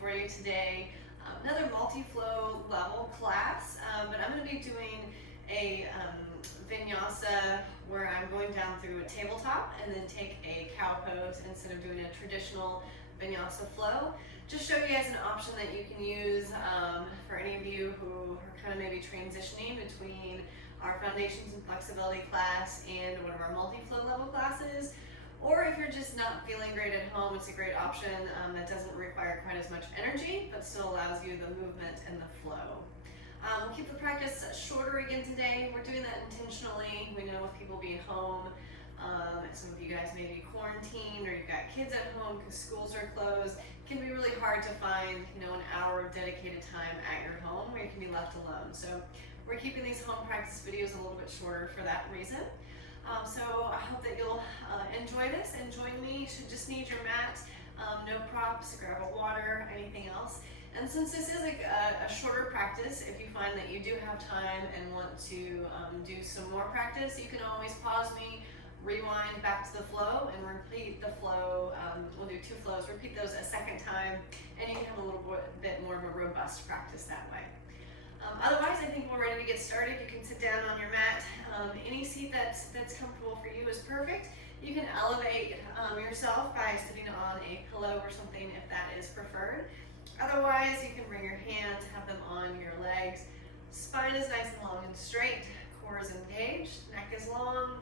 for you today. Another multi-flow level class, but I'm going to be doing a Vinyasa where I'm going down through a tabletop and then take a cow pose instead of doing a traditional Vinyasa flow. Just show you guys an option that you can use for any of you who are kind of maybe transitioning between our Foundations and Flexibility class and one of our multi-flow level classes. Or if you're just not feeling great at home, it's a great option that doesn't require quite as much energy, but still allows you the movement and the flow. We'll keep the practice shorter again today. We're doing that intentionally. We know with people being home, some of you guys may be quarantined or you've got kids at home because schools are closed. It can be really hard to find, an hour of dedicated time at your home where you can be left alone. So we're keeping these home practice videos a little bit shorter for that reason. So I hope that you'll enjoy this and join me. You should just need your mat, no props, grab a water, anything else. And since this is a shorter practice, if you find that you do have time and want to do some more practice, you can always pause me, rewind back to the flow, and repeat the flow. We'll do 2 flows, repeat those a second time, and you can have a little bit more of a robust practice that way. Otherwise, I think we're ready to get started. You can sit down on your mat. Any seat that's comfortable for you is perfect. You can elevate yourself by sitting on a pillow or something if that is preferred. Otherwise, you can bring your hands, have them on your legs. Spine is nice and long and straight. Core is engaged. Neck is long.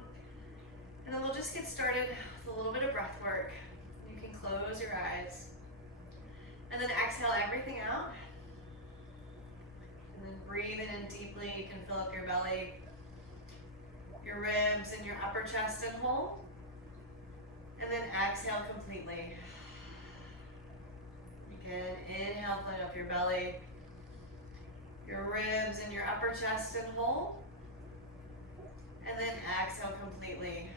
And then we'll just get started with a little bit of breath work. You can close your eyes. And then exhale everything out. And then breathing in deeply, you can fill up your belly, your ribs, and your upper chest and whole. And then exhale completely. Again, inhale, filling up your belly, your ribs, and your upper chest and whole. And then exhale completely.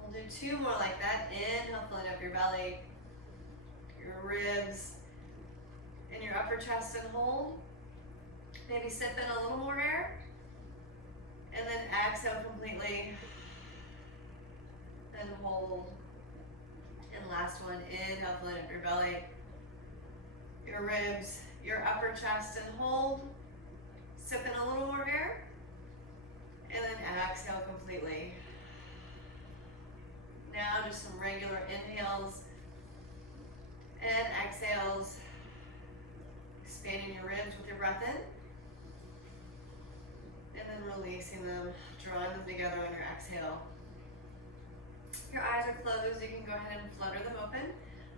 We'll do 2 more like that. Inhale, filling up your belly, your ribs, and your upper chest and hold. Maybe sip in a little more air. And then exhale completely. And hold. And last one, inhale, filling up your belly, your ribs, your upper chest and hold. Sip in a little more air. And then exhale completely. Now just some regular inhales and exhales. Expanding your ribs with your breath in. And then releasing them, drawing them together on your exhale. Your eyes are closed, you can go ahead and flutter them open.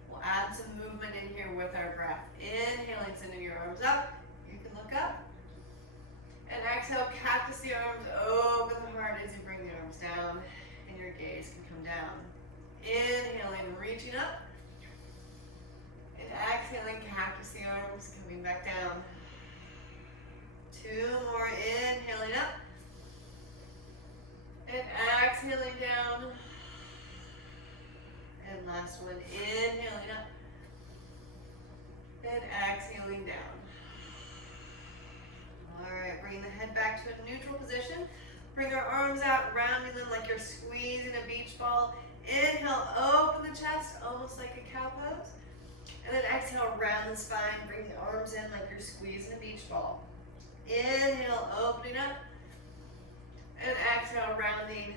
We'll add some movement in here with our breath. Inhaling, sending your arms up. You can look up. And exhale, cactus the arms, open the heart as you bring the arms down, and your gaze can come down. Inhaling, reaching up. And exhaling, cactus the arms, coming back down. 2 more, inhaling up. And exhaling down. And last one, inhaling up. And exhaling down. All right, bring the head back to a neutral position. Bring our arms out, rounding them like you're squeezing a beach ball. Inhale, open the chest, almost like a cow pose. And then exhale, round the spine. Bring the arms in like you're squeezing a beach ball. Inhale, opening up. And exhale, rounding.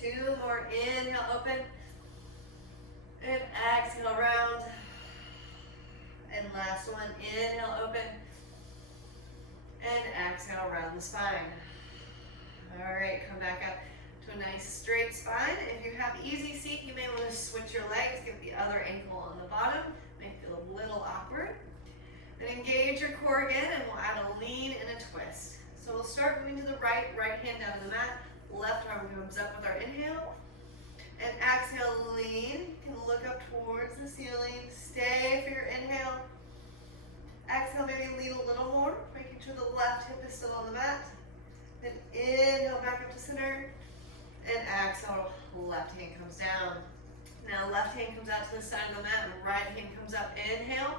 2 more, inhale, open. And exhale, round. And last one, inhale, open. And exhale, round the spine. All right, come back up to a nice straight spine. If you have easy seat, you may want to switch your legs, get the other ankle on the bottom. May feel a little awkward. Then engage your core again, and we'll add a lean and a twist. So we'll start moving to the right hand down to the mat, left arm comes up with our inhale. And exhale, lean. You can look up towards the ceiling. Stay for your inhale. Exhale, maybe lean a little more, making sure the left hip is still on the mat. Then inhale, back up to center. And exhale, left hand comes down. Now left hand comes out to the side of the mat and right hand comes up. Inhale.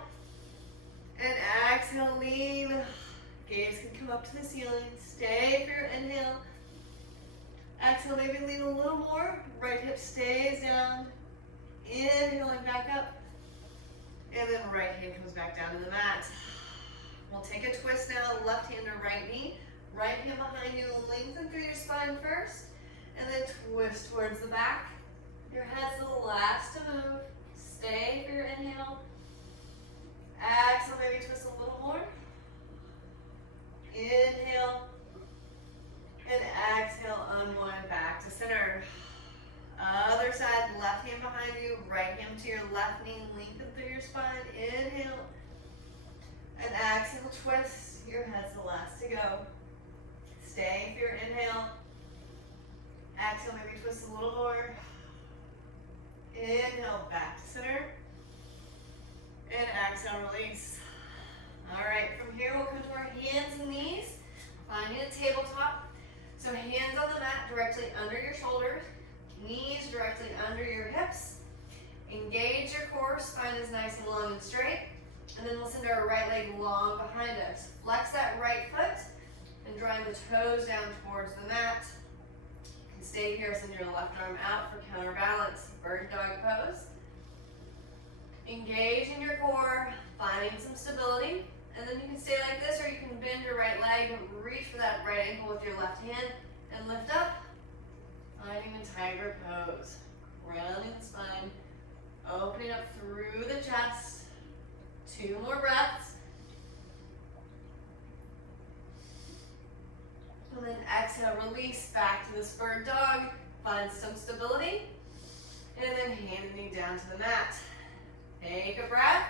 And exhale, lean. Gaze can come up to the ceiling. Stay for your inhale. Exhale, maybe lean a little more. Right hip stays down. Inhaling back up. And then right hand comes back down to the mat. We'll take a twist now, left hand to right knee. Right hand behind you, lengthen through your spine first. And then twist towards the back. Your head's the last to move. Stay for your inhale. Exhale, maybe twist a little more. Inhale. And exhale, unwind back to center. Other side, left hand behind you, right hand to your left knee, lengthen through your spine. Inhale. And exhale, twist. Your head's the last to go. Stay for your inhale. Exhale, maybe twist a little more. Inhale, back to center. And exhale, release. All right, from here we'll come to our hands and knees. Finding a tabletop. So hands on the mat directly under your shoulders. Knees directly under your hips. Engage your core, spine is nice and long and straight. And then we'll send our right leg long behind us. Flex that right foot and drawing the toes down towards the mat. You can stay here, send your left arm out for counterbalance. Bird dog pose. Engage in your core, finding some stability. And then you can stay like this, or you can bend your right leg, reach for that right ankle with your left hand, and lift up. Finding a tiger pose. Rounding the spine, opening up through the chest. 2 more breaths. And then exhale, release back to this bird dog. Find some stability. And then hand and knee down to the mat. Take a breath.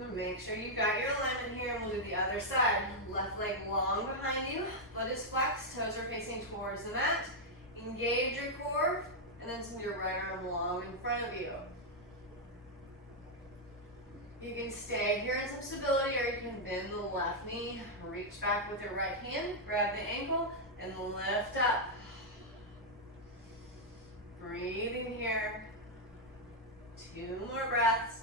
And make sure you got your alignment here, and we'll do the other side. Left leg long behind you. Foot is flexed, toes are facing towards the mat. Engage your core, and then send your right arm long in front of you. You can stay here in some stability, or you can bend the left knee, reach back with your right hand, grab the ankle, and lift up. Breathing here. 2 more breaths.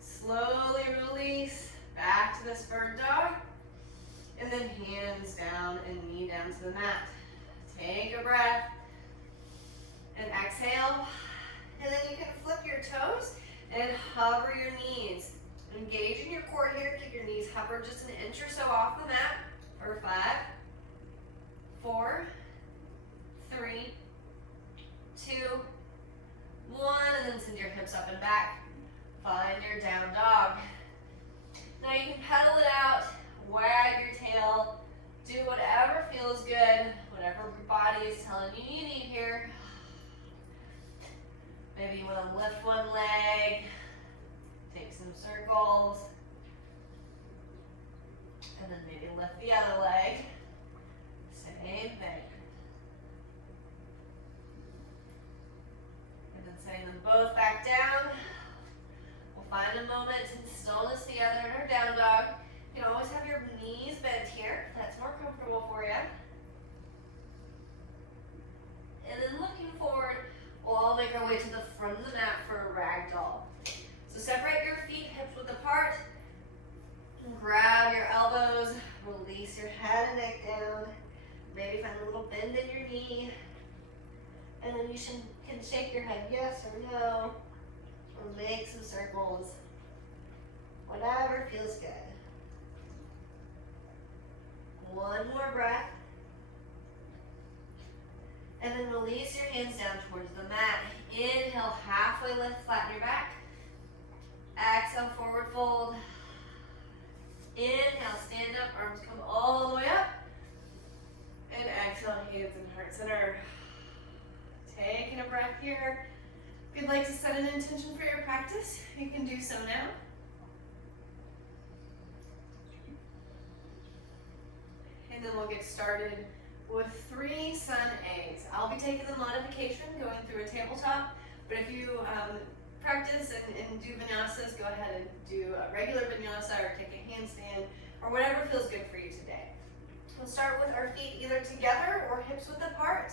Slowly release back to this bird dog. And then hands down and knee down to the mat. Take a breath. And exhale. And then you can flip your toes and hover your knees. Engage in your core here. Keep your knees hovered just an inch or so off the mat. For 5, 4, 3, 2, 1. And then send your hips up and back. Find your down dog. Now you can pedal it out, wag your tail, do whatever feels good, whatever your body is telling you you need here. Maybe you want to lift one leg, take some circles, and then maybe lift the other leg. Same thing. And then setting them both back down. We'll find a moment in stillness together in our down dog. You can always have your knees bent here if that's more comfortable for you. And then looking forward, we'll all make our way to the front of the mat for a ragdoll. So separate your feet hips width apart. Grab your elbows, release your head and neck down. Maybe find a little bend in your knee. And then you can shake your head yes or no, or make some circles. Whatever feels good. 1 more breath. And then release your hands down towards the mat. Inhale, halfway lift, flatten your back. Exhale, forward fold. Inhale, stand up, arms come all the way up. And exhale, hands in heart center. Taking a breath here. If you'd like to set an intention for your practice, you can do so now. And then we'll get started with 3 sun eggs. I'll be taking the modification, going through a tabletop, but if you practice and do vinyasas, go ahead and do a regular vinyasa or take a handstand or whatever feels good for you today. We'll start with our feet either together or hips width apart.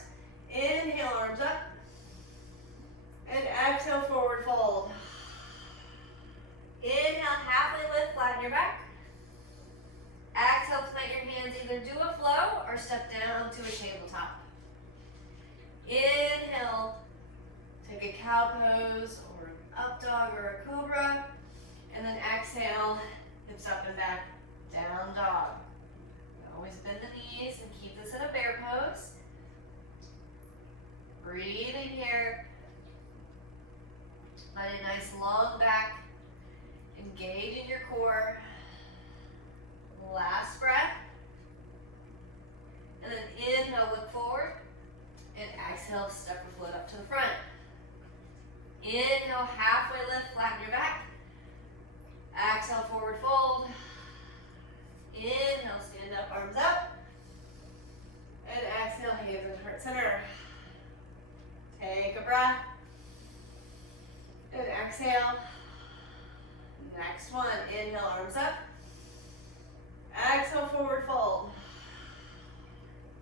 Inhale, arms up. And exhale, forward fold. Inhale, halfway lift, flatten your back. Exhale, plant your hands, either do a flow or step down to a tabletop. Inhale, Take a cow pose or an up dog or a cobra. And then exhale, hips up and back, down dog. Always bend the knees and keep this in a bear pose. Breathing here. Let a nice long back. Engage in your core. Last breath. And then inhale, look forward. And exhale, step your foot up to the front. Inhale, halfway lift, flatten your back. Exhale, forward fold. Inhale, stand up, arms up. And exhale, hands in heart center. Take a breath. And exhale. Next one, inhale, arms up. Exhale, forward fold.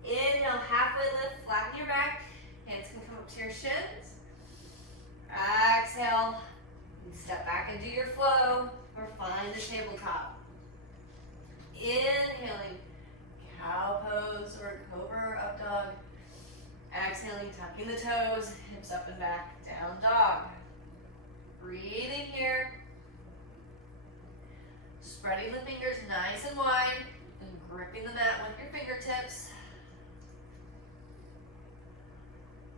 Inhale, halfway lift, flatten your back. Hands can come up to your shins. Exhale, and step back into your flow or find the tabletop. Inhaling, cow pose or cobra or up dog. Exhaling, tucking the toes, hips up and back, down dog. Breathing here. Spreading the fingers nice and wide and gripping the mat with your fingertips.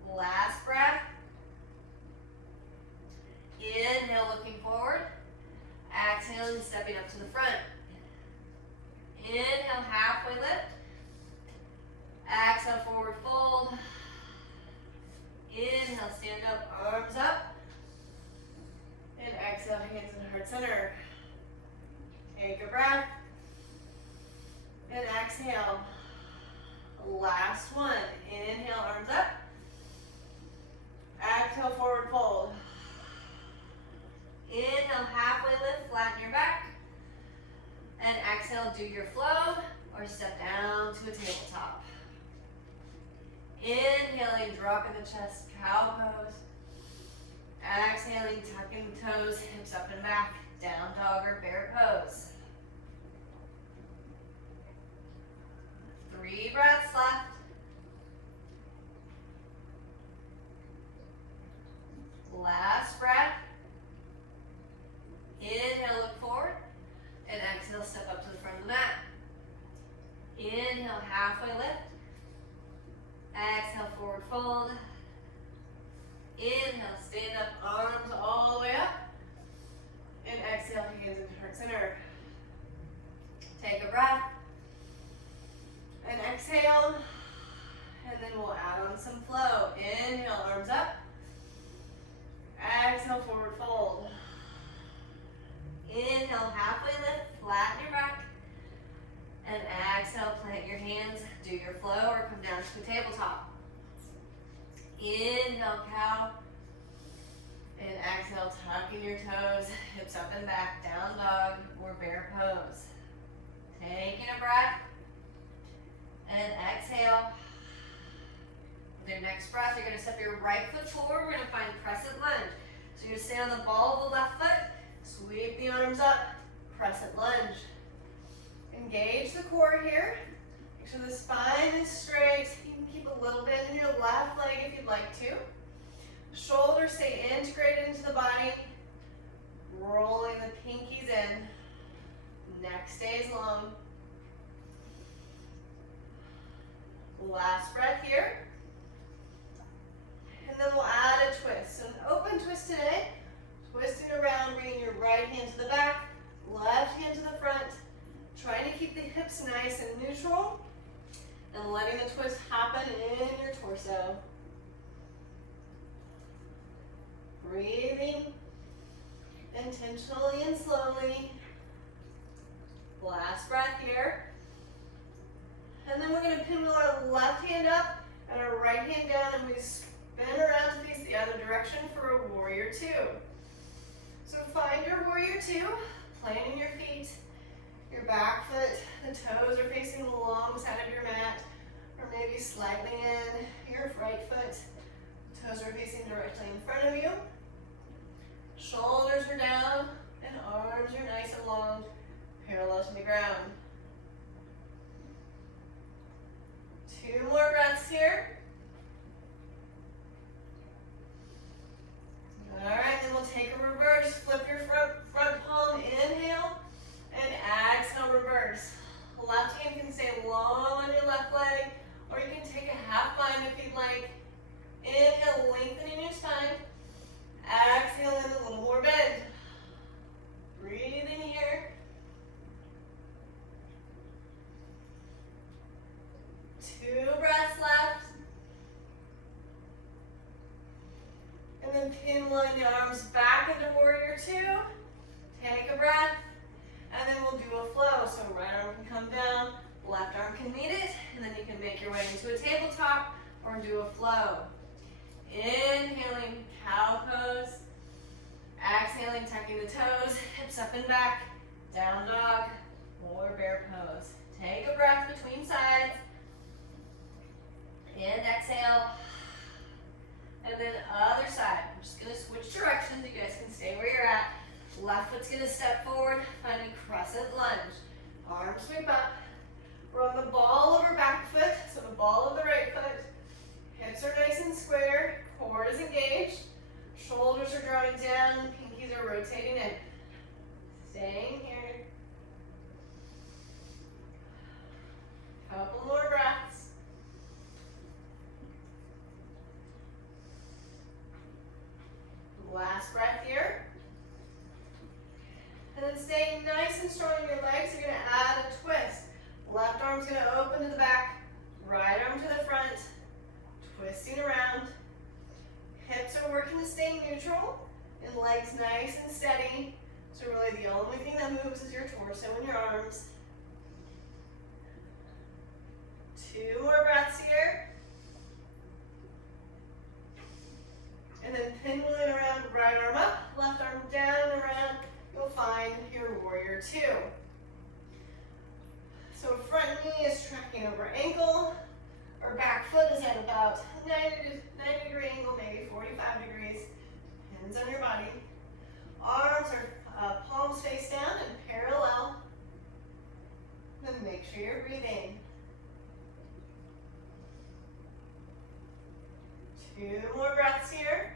Last breath. Inhale, looking forward. Exhaling, stepping up to the front. Inhale, halfway lift. Exhale, forward fold. Inhale, stand up, arms up. And exhale, hands in heart center. Take a breath. And exhale. Last one. Inhale, arms up. Exhale, forward fold. Inhale, halfway lift, flatten your back. And exhale, do your flow or step down to a tabletop. Inhaling, drop in the chest, cow pose. Exhaling, tucking the toes, hips up and back, down dog or bear pose. 3 breaths left. Last breath. Inhale, look forward. And exhale, step up to the front of the mat. Inhale, halfway lift. Exhale, forward fold. Inhale, stand up, arms all the way up. And exhale, hands in heart center. Take a breath. And exhale. And then we'll add on some flow. Inhale, arms up. Exhale, forward fold. Inhale, halfway lift, flatten your back. And exhale, plant your hands, do your flow or come down to the tabletop. Inhale, cow. And exhale, tucking your toes, hips up and back, down dog or bear pose. Taking a breath. And exhale. With your next breath, you're going to step your right foot forward. We're going to find crescent lunge. So you're going to stand on the ball of the left foot, sweep the arms up, crescent lunge. Engage the core here. Make sure the spine is straight. You can keep a little bit in your left leg if you'd like to. Shoulders stay integrated into the body. Rolling the pinkies in. Neck stays long. Last breath here. And then we'll add a twist. So an open twist today. Twisting around, bringing your right hand to the back, left hand to the front. Trying to keep the hips nice and neutral. And letting the twist happen in your torso. Breathing intentionally and slowly. Last breath here. And then we're going to pinwheel our left hand up and our right hand down, and we spin around to face the other direction for a warrior two. So find your warrior two, planting your feet, your back foot, the toes are facing along the side of your mat, or maybe slightly in your right foot. Toes are facing directly in front of you. Shoulders are down and arms are nice and long, parallel to the ground. 2 more breaths here. then pinwheeling the arms back into warrior two. Take a breath. And then we'll do a flow. So right arm can come down, left arm can meet it, and then you can make your way into a tabletop or do a flow. Inhaling, cow pose. Exhaling, tucking the toes, hips up and back, down dog, or bear pose. Take a breath between sides. And exhale. And then other side. I'm just going to switch directions. You guys can stay where you're at. Left foot's going to step forward, find a crescent lunge. Arms sweep up. Roll the ball over back foot, so the ball of the right foot. Hips are nice and square. Core is engaged. Shoulders are drawing down. Pinkies are rotating in. Staying here. Couple more breaths. Last breath here. And then staying nice and strong in your legs, you're going to add a twist. Left arm's going to open to the back, right arm to the front, twisting around. Hips are working to stay neutral, and legs nice and steady. So really the only thing that moves is your torso and your arms. 2 more breaths here. And then pinwheeling around, right arm up, left arm down, around. You'll find your warrior two. So front knee is tracking over ankle. Our back foot is at about 90 degree angle, maybe 45 degrees. Depends on your body. Arms are palms face down and parallel. Then make sure you're breathing. 2 more breaths here.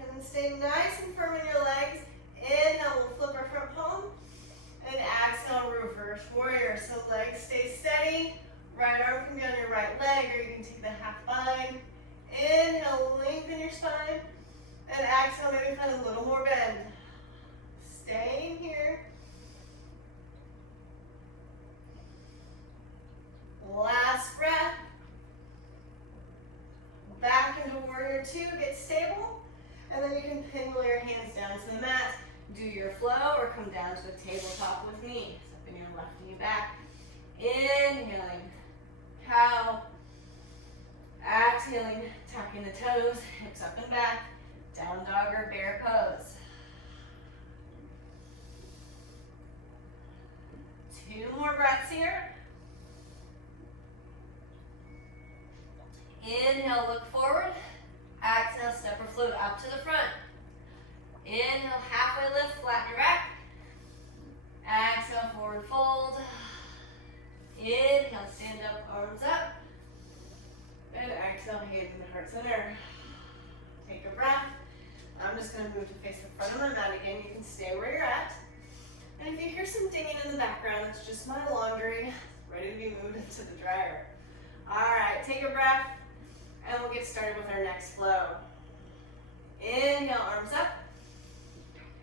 And then stay nice and firm in your legs. Inhale, we'll flip our front palm. And exhale, reverse warrior. So legs stay steady. Right arm can be on your right leg, or you can take the half bind. Inhale, lengthen your spine. And exhale, maybe find a little more bend. Staying here. Last breath. Back into warrior two, get stable. And then you can pinwheel your hands down to the mat. Do your flow or come down to a tabletop with me. Stepping your left knee back. Inhaling, cow. Exhaling, tucking the toes, hips up and back. Down dog or bear pose. 2 more breaths here. Inhale, look forward. Exhale, step or float up to the front. Inhale, halfway lift, flatten your back. Exhale, forward fold. Inhale, stand up, arms up. And exhale, hands in the heart center. Take a breath. I'm just going to move to face the front of my mat again. You can stay where you're at. And if you hear some dinging in the background, it's just my laundry ready to be moved into the dryer. All right, take a breath. And we'll get started with our next flow. Inhale, arms up.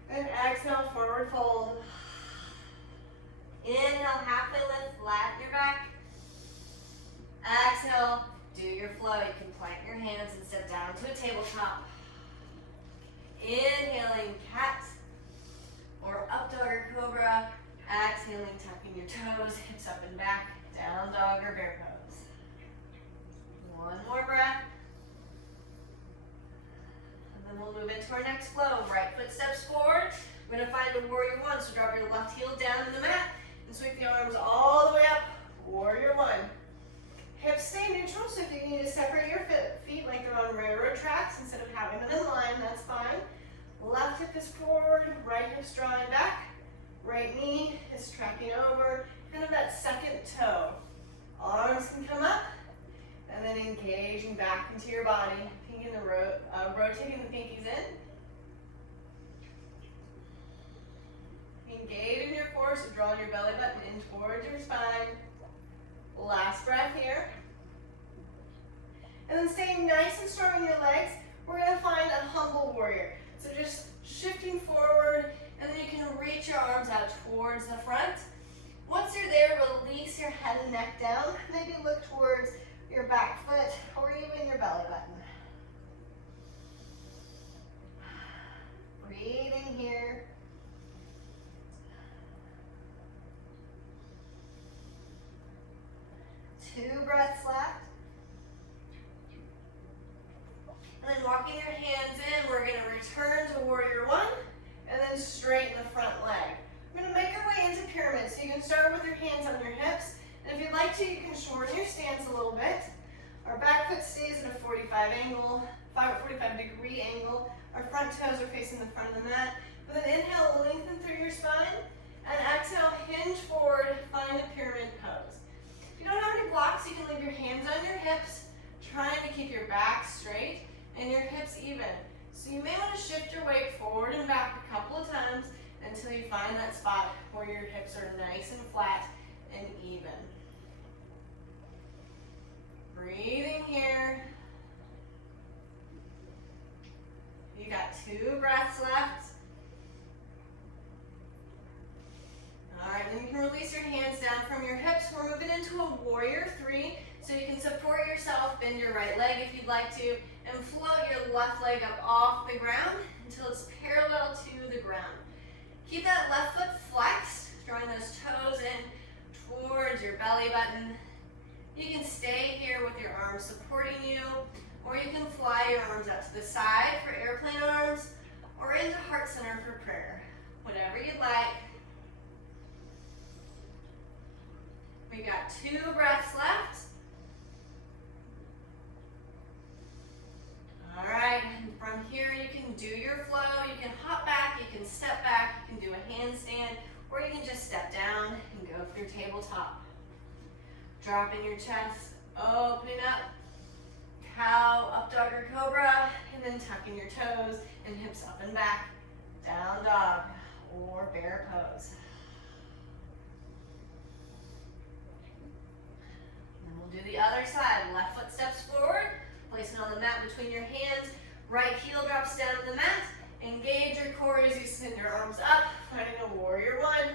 And exhale, forward fold. Inhale, halfway lift, flatten your back. Exhale, do your flow. You can plant your hands and step down to a tabletop. Inhaling, cat. Or up dog or cobra. Exhaling, tucking your toes, hips up and back. Down dog or bear pose. 1 more breath. And then we'll move into our next flow. Right foot steps forward. We're going to find a warrior one. So drop your left heel down in the mat and sweep the arms all the way up. Warrior one. Hips stay neutral, so if you need to separate your feet like they're on railroad tracks instead of having them in line, that's fine. Left hip is forward, right hip's drawing back. Right knee is tracking over, kind of that second toe. Arms can come up. And then engaging back into your body, rotating the pinkies in. Engage in your core, so drawing your belly button in towards your spine. Last breath here. And then staying nice and strong in your legs, we're going to find a humble warrior. So just shifting forward, and then you can reach your arms out towards the front. Once you're there, release your head and neck down. Maybe look towards your back foot or even your belly button. Breathing here. 2 breaths left. And then walking your hands in, we're going to return to warrior one and then straighten the front leg. We're going to make our way into pyramid. So you can start with your hands on your hips. And if you'd like to, you can shorten your stance a little bit. Our back foot stays at a 45 degree angle. Our front toes are facing the front of the mat. With an inhale, lengthen through your spine. And exhale, hinge forward, find a pyramid pose. If you don't have any blocks, you can leave your hands on your hips, trying to keep your back straight and your hips even. So you may want to shift your weight forward and back a couple of times until you find that spot where your hips are nice and flat and even. Breathing here. You got 2 breaths left. All right, then you can release your hands down from your hips. We're moving into a warrior 3, so you can support yourself, bend your right leg if you'd like to, and float your left leg up off the ground until it's parallel to the ground. Keep that left foot flexed, drawing those toes in towards your belly button. You can stay here with your arms supporting you, or you can fly your arms out to the side for airplane arms, or into heart center for prayer. Whatever you'd like. We got 2 breaths left. All right, and from here you can do your flow. You can hop back, you can step back, you can do a handstand, or you can just step down and go through tabletop. Dropping your chest, opening up, cow, up dog or cobra, and then tucking your toes and hips up and back, down dog or bear pose. Do the other side. Left foot steps forward, placing on the mat between your hands. Right heel drops down on the mat. Engage your core as you send your arms up, finding a warrior 1.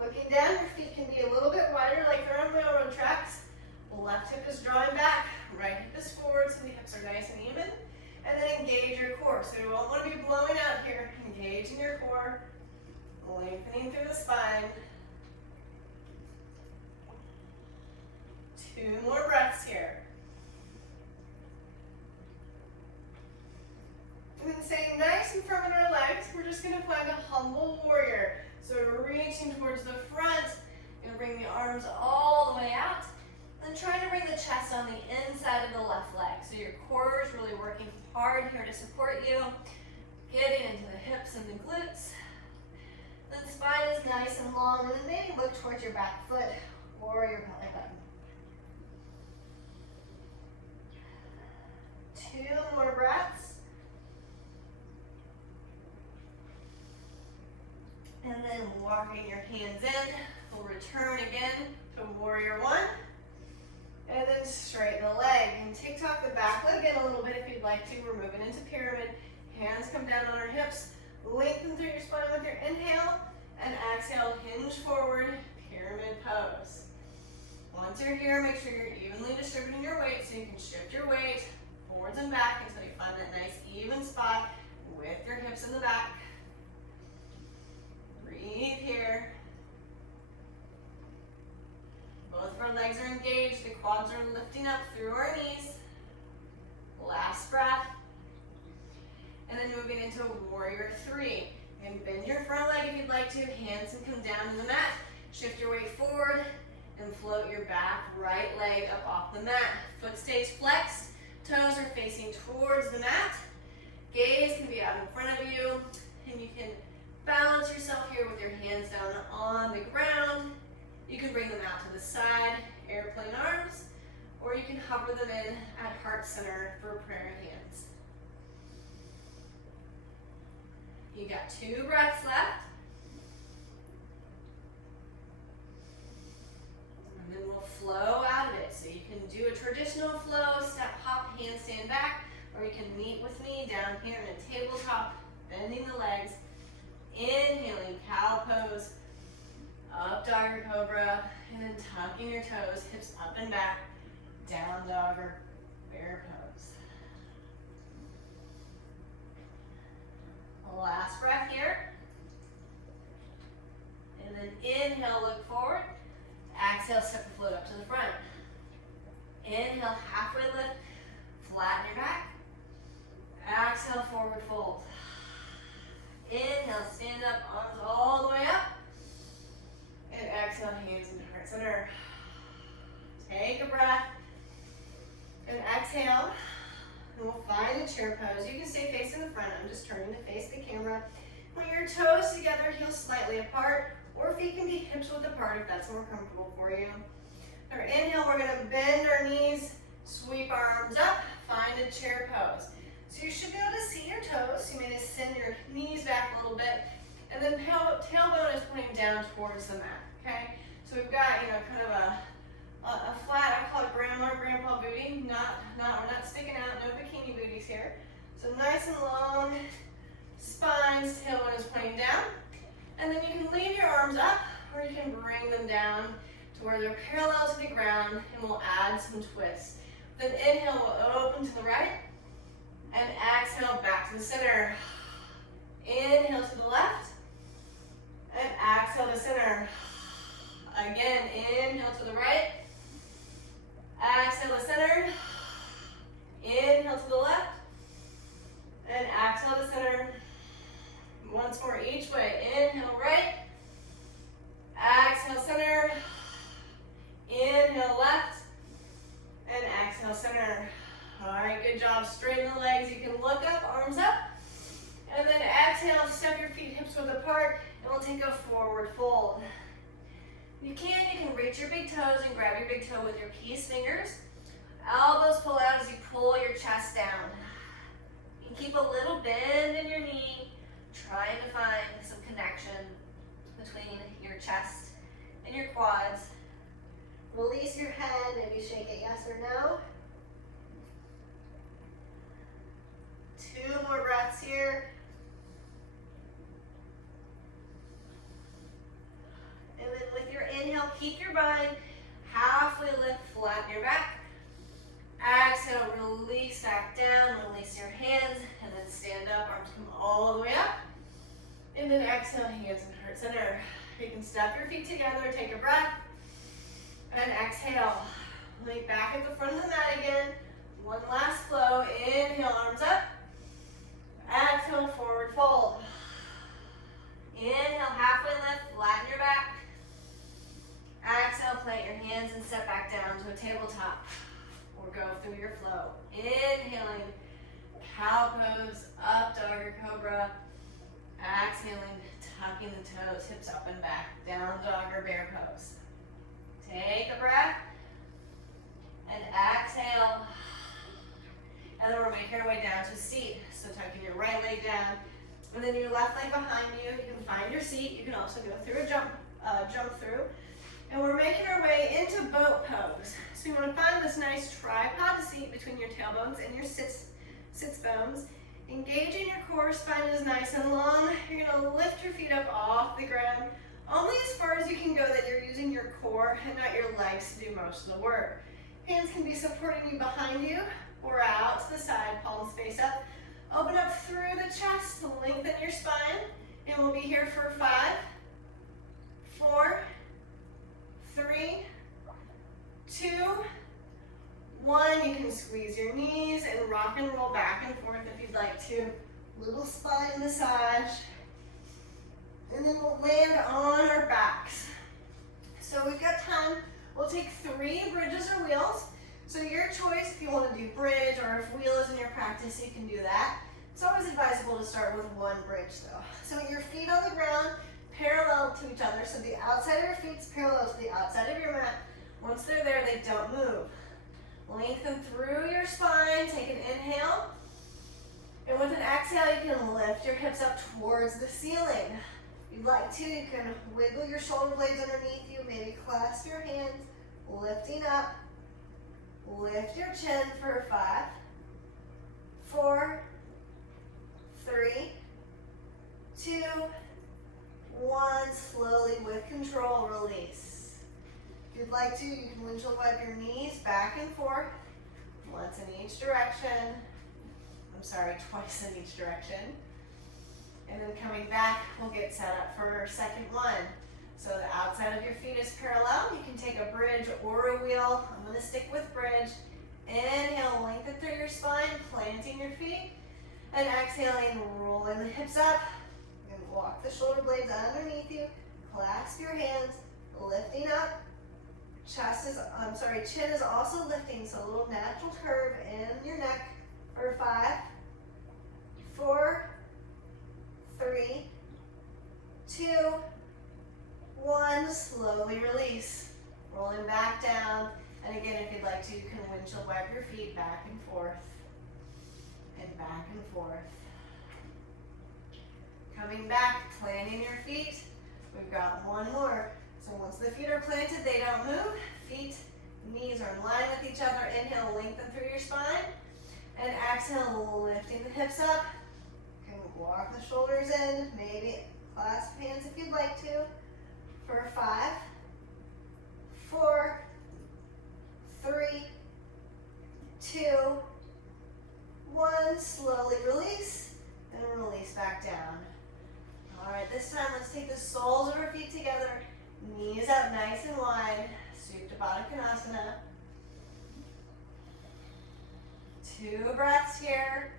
Looking down, your feet can be a little bit wider like they're on railroad tracks. Left hip is drawing back, right hip is forward so the hips are nice and even. And then engage your core. So you won't want to be blowing out here. Engage in your core, lengthening through the spine. 2 more breaths here. And then staying nice and firm in our legs, we're just going to find a humble warrior. So we're reaching towards the front, and bring the arms all the way out. And trying to bring the chest on the inside of the left leg. So your core is really working hard here to support you. Getting into the hips and the glutes. Then spine is nice and long, and then maybe look towards your back foot or your belly button. 2 more breaths. And then walking your hands in, we'll return again to warrior 1. And then straighten the leg. And tick-tock the back leg in a little bit if you'd like to. We're moving into pyramid. Hands come down on our hips. Lengthen through your spine with your inhale. And exhale, hinge forward, pyramid pose. Once you're here, make sure you're evenly distributing your weight so you can shift your weight forwards and back until you find that nice even spot with your hips in the back. Breathe here. Both of our legs are engaged, the quads are lifting up through our knees. Last breath. And then moving into warrior 3. And bend your front leg if you'd like to. Hands can come down to the mat. Shift your weight forward and float your back right leg up off the mat. Foot stays flexed. Toes are facing towards the mat. Gaze can be out in front of you. And you can balance yourself here with your hands down on the ground. You can bring them out to the side, airplane arms, or you can hover them in at heart center for prayer hands. You got 2 breaths left. And then we'll flow out of it. So you can do a traditional flow, step, hop, handstand back, or you can meet with me down here in a tabletop, bending the legs, inhaling cow pose, up dog or cobra, and then tucking your toes, hips up and back, Down dog or bear pose. Last breath here. And then inhale, look forward. Exhale, step the float up to the front. Inhale, halfway lift, flatten your back. Exhale, forward fold. Inhale, stand up, arms all the way up. And exhale, hands into heart center. Take a breath. And exhale. And we'll find a chair pose. You can stay facing the front. I'm just turning to face the camera. Put your toes together, heels slightly apart, or feet can be hips width apart if that's more comfortable for you. Our inhale, we're gonna bend our knees, sweep our arms up, find a chair pose. So you should be able to see your toes. You may just send your knees back a little bit, and then tailbone is pointing down towards the mat, okay? So we've got, kind of a flat, I call it grandma or grandpa booty. We're not sticking out, no bikini booties here. So nice and long spines, tailbone is pointing down. And then you can leave your arms up, or you can bring them down to where they're parallel to the ground, and we'll add some twists. Then inhale, we'll open to the right, and exhale back to the center. Inhale to the left, and exhale to center. Again, inhale to the right, exhale to center, inhale to the left, and exhale to center. Once more each way. Inhale right, exhale center, inhale left, and exhale center. All right, good job. Straighten the legs. You can look up, arms up, and then exhale, step your feet hips width apart, and we'll take a forward fold. You can reach your big toes and grab your big toe with your peace fingers. Elbows pull out as you pull your chest down. You can keep a little bend in your knee, trying to find some connection between your chest and your quads. Release your head, maybe shake it yes or no. 2 more breaths here. And then with your inhale, keep your bind, halfway lift, flatten your back. Exhale, release back down, release your hands, and then stand up, arms come all the way up. And then exhale, hands in heart center. You can step your feet together, take a breath, and exhale. Lay back at the front of the mat again. One last flow. Inhale, arms up. Exhale, forward fold. Inhale, halfway lift, flatten your back. Exhale, plant your hands and step back down to a tabletop. Or go through your flow. Inhaling, cow pose, up dog or cobra. Exhaling, tucking the toes, hips up and back, down dog or bear pose. Take a breath, and exhale. And then we're making our way down to a seat. So tucking your right leg down, and then your left leg behind you. You can find your seat. You can also go through a jump through. And we're making our way into boat pose. So you want to find this nice tripod seat between your tailbones and your sits bones. Engaging your core, spine is nice and long. You're going to lift your feet up off the ground, only as far as you can go that you're using your core and not your legs to do most of the work. Hands can be supporting you behind you or out to the side, palms face up. Open up through the chest to lengthen your spine. And we'll be here for 5, 4, 3, 2, 1. You can squeeze your knees and rock and roll back and forth if you'd like to. Little spine massage. And then we'll land on our backs. So we've got time. We'll take 3 bridges or wheels. So your choice if you want to do bridge or if wheel is in your practice, you can do that. It's always advisable to start with 1 bridge though. So your feet on the ground, parallel to each other. So the outside of your feet is parallel to the outside of your mat. Once they're there, they don't move. Lengthen through your spine, take an inhale. And with an exhale, you can lift your hips up towards the ceiling. If you'd like to, you can wiggle your shoulder blades underneath you, maybe clasp your hands, lifting up. Lift your chin for 5, 4, 3, 2, 1. Slowly with control, release. If you'd like to, you can windshield wipe your knees back and forth, once in each direction. I'm sorry, twice in each direction. And then coming back, we'll get set up for our second one. So the outside of your feet is parallel. You can take a bridge or a wheel. I'm gonna stick with bridge. Inhale, lengthen through your spine, planting your feet. And exhaling, rolling the hips up. And walk the shoulder blades underneath you. Clasp your hands, lifting up. Chin is also lifting, so a little natural curve in your neck. For 5, 4, 3, 2, 1. Slowly release. Rolling back down. And again, if you'd like to, you can windshield wipe your feet back and forth. And back and forth. Coming back, planting your feet. We've got one more. So once the feet are planted, they don't move. Feet, knees are in line with each other. Inhale, lengthen through your spine. And exhale, lifting the hips up. You can walk the shoulders in. Maybe clasp hands if you'd like to. For 5, 4, 3, 2, 1. Slowly release and release back down. All right, this time let's take the soles of our feet together. Knees up nice and wide. Supta Baddha Konasana. 2 breaths here.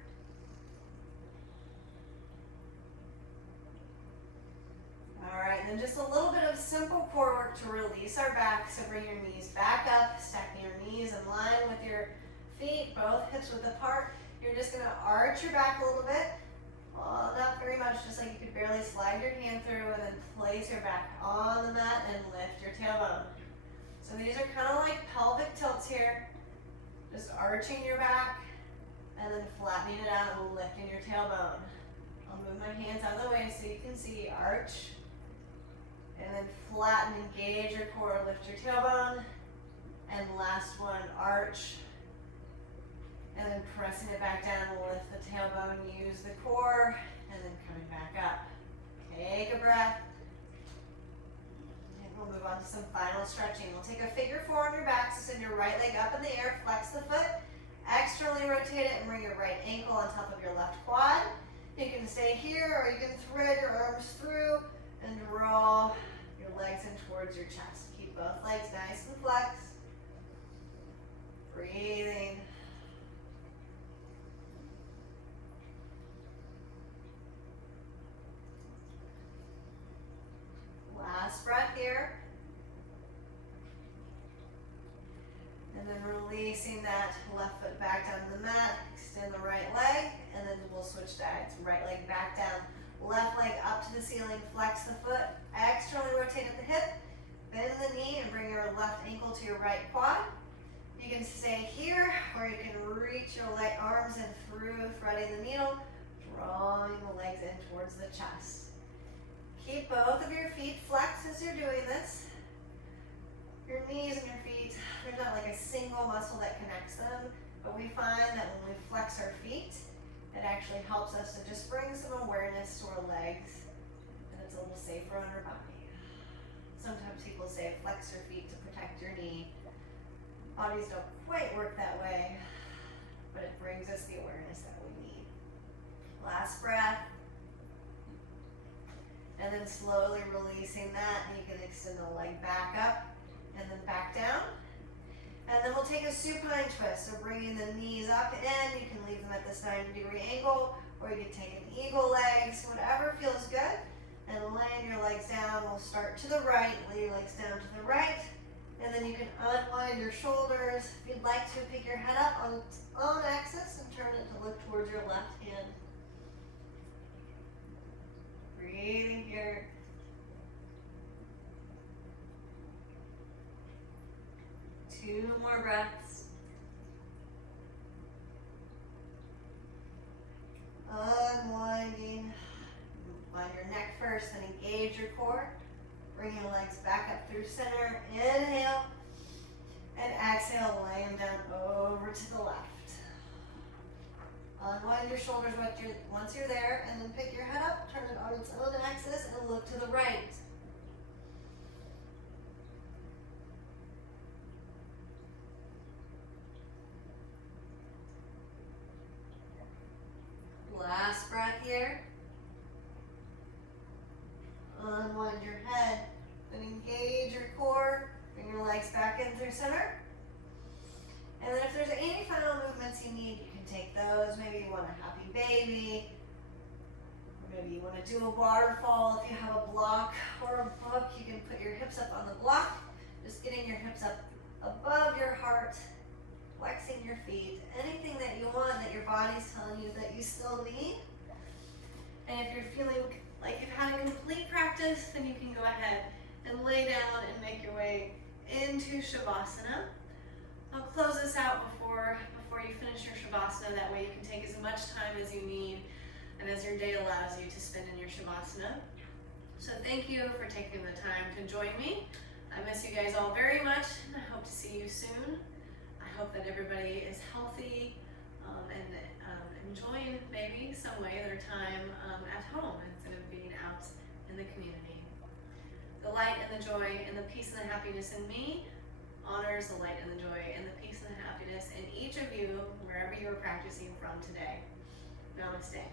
All right, and then just a little bit of simple core work to release our back. So bring your knees back up, stacking your knees in line with your feet, both hips width apart. You're just gonna arch your back a little bit. Well, not very much, just like you could barely slide your hand through, and then place your back on the mat and lift your tailbone. So these are kind of like pelvic tilts here. Just arching your back and then flattening it out and lifting your tailbone. I'll move my hands out of the way so you can see. Arch and then flatten, engage your core, lift your tailbone. And last one, arch. And then pressing it back down, lift the tailbone, use the core, and then coming back up. Take a breath. And we'll move on to some final stretching. We'll take a figure 4 on your back, so send your right leg up in the air, flex the foot, externally rotate it, and bring your right ankle on top of your left quad. You can stay here, or you can thread your arms through and draw your legs in towards your chest. Keep both legs nice and flexed. Breathing. Last breath here. And then releasing that left foot back down to the mat. Extend the right leg, and then we'll switch sides. Right leg back down, left leg up to the ceiling. Flex the foot, externally rotate at the hip. Bend the knee and bring your left ankle to your right quad. You can stay here, or you can reach your arms in through, threading the needle, drawing the legs in towards the chest. Keep both of your feet flexed as you're doing this. Your knees and your feet, there's not like a single muscle that connects them, but we find that when we flex our feet, it actually helps us to just bring some awareness to our legs, and it's a little safer on our body. Sometimes people say flex your feet to protect your knee. Bodies don't quite work that way, but it brings us the awareness that we need. Last breath. And then slowly releasing that, and you can extend the leg back up and then back down. And then we'll take a supine twist, so bringing the knees up in, you can leave them at this 90-degree angle, or you can take an eagle legs, whatever feels good, and land your legs down. We'll start to the right, lay your legs down to the right, and then you can unwind your shoulders. If you'd like to, pick your head up on its own axis and turn it to look towards your left hand. Breathing here. Two more breaths. Unwinding. Wind your neck first, then engage your core. Bring your legs back up through center. Inhale. And exhale, lay them down over to the left. Unwind your shoulders once you're there, and then pick your head up, turn it on its own axis, and look to the right. through center. And then if there's any final movements you need, you can take those. Maybe you want a happy baby. Or maybe you want to do a waterfall. If you have a block or a book, you can put your hips up on the block. Just getting your hips up above your heart, flexing your feet. Anything that you want that your body's telling you that you still need. And if you're feeling like you've had a complete practice, then you can go ahead and lay down and make your way into Shavasana. I'll close this out before you finish your Shavasana. That way you can take as much time as you need and as your day allows you to spend in your Shavasana. So thank you for taking the time to join me. I miss you guys all very much, and I hope to see you soon. I hope that everybody is healthy and enjoying maybe some way their time at home instead of being out in the community. The light and the joy and the peace and the happiness in me honors the light and the joy and the peace and the happiness in each of you, wherever you are practicing from today. Namaste.